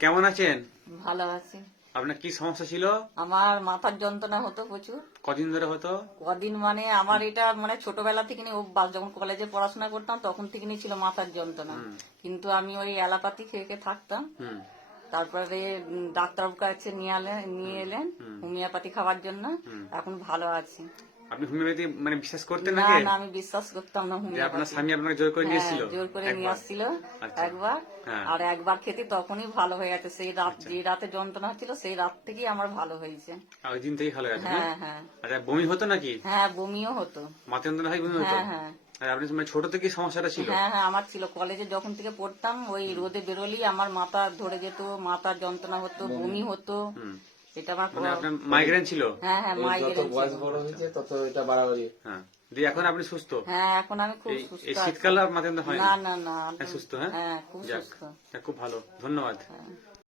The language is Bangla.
কেমন আছেন? ভালো আছি। আপনার কি সমস্যা ছিল? আমার মাথার যন্ত্রণা হতো প্রচুর। কদিন ধরে হতো? কদিন মানে আমার এটা মানে ছোটবেলা থেকে অভ্যাস, যখন কলেজে পড়াশোনা করতাম তখন থেকে ছিল মাথার যন্ত্রণা। কিন্তু আমি ওই অ্যালোপ্যাথি খেয়ে খেয়ে থাকতাম। হুম তারপরে ডাক্তারবাবুর কাছে নিয়ে এলেন হোমিওপ্যাথি খাওয়ার জন্য। এখন ভালো আছি। আপনি হোমিওপ্যাথি মানে বিশ্বাস করতেন না আগে? না, আমি বিশ্বাস করতাম না যে আপনার হোমিওপ্যাথি। স্বামী আপনাকে জোর করে নিয়ে হ্যাঁ, এসেছিল? জোর করে নিয়ে একবার? আসছিল আচ্ছা। একবার। হ্যাঁ। আর একবার খেতে তখনই ভালো হয়ে গেছে। সেই রাত, আচ্ছা। যে রাতে যন্ত্রণা হচ্ছিল সেই রাত থেকেই আমার ভালো হয়েছে। ওই দিন থেকেই ভালো গেছে না? হ্যাঁ হ্যাঁ আচ্ছা, বমি হতো নাকি? হ্যাঁ, বমিও হতো। মাথা যন্ত্রণা হয়, বমি হতো? হ্যাঁ হ্যাঁ আর আপনি মানে ছোট থেকেই সমস্যাটা ছিল? হ্যাঁ হ্যাঁ, আমার ছিল। কলেজে যখন থেকে পড়তাম ওই রোদে বেরোলেই আমার মাথা ধরে যেত, মাথার যন্ত্রণা হতো, বমি হতো। হুম। এটা আমার মানে আপনার মাইগ্রেন ছিল? হ্যাঁ হ্যাঁ, যত মাইগ্রেন বয়স ছিল। বড় হয়েছে তত এটা বাড়াবাড়ি। হ্যাঁ। দিয়ে এখন আপনি সুস্থ? হ্যাঁ, এখন আমি খুব এই সুস্থ এই আছি। শীতকালে আর মাথা যন্ত্রণা হয় না না? না না, হ্যাঁ, সুস্থ? হ্যাঁ, হ্যাঁ খুব যাক, সুস্থ। খুব ভালো, ধন্যবাদ। হ্যাঁ।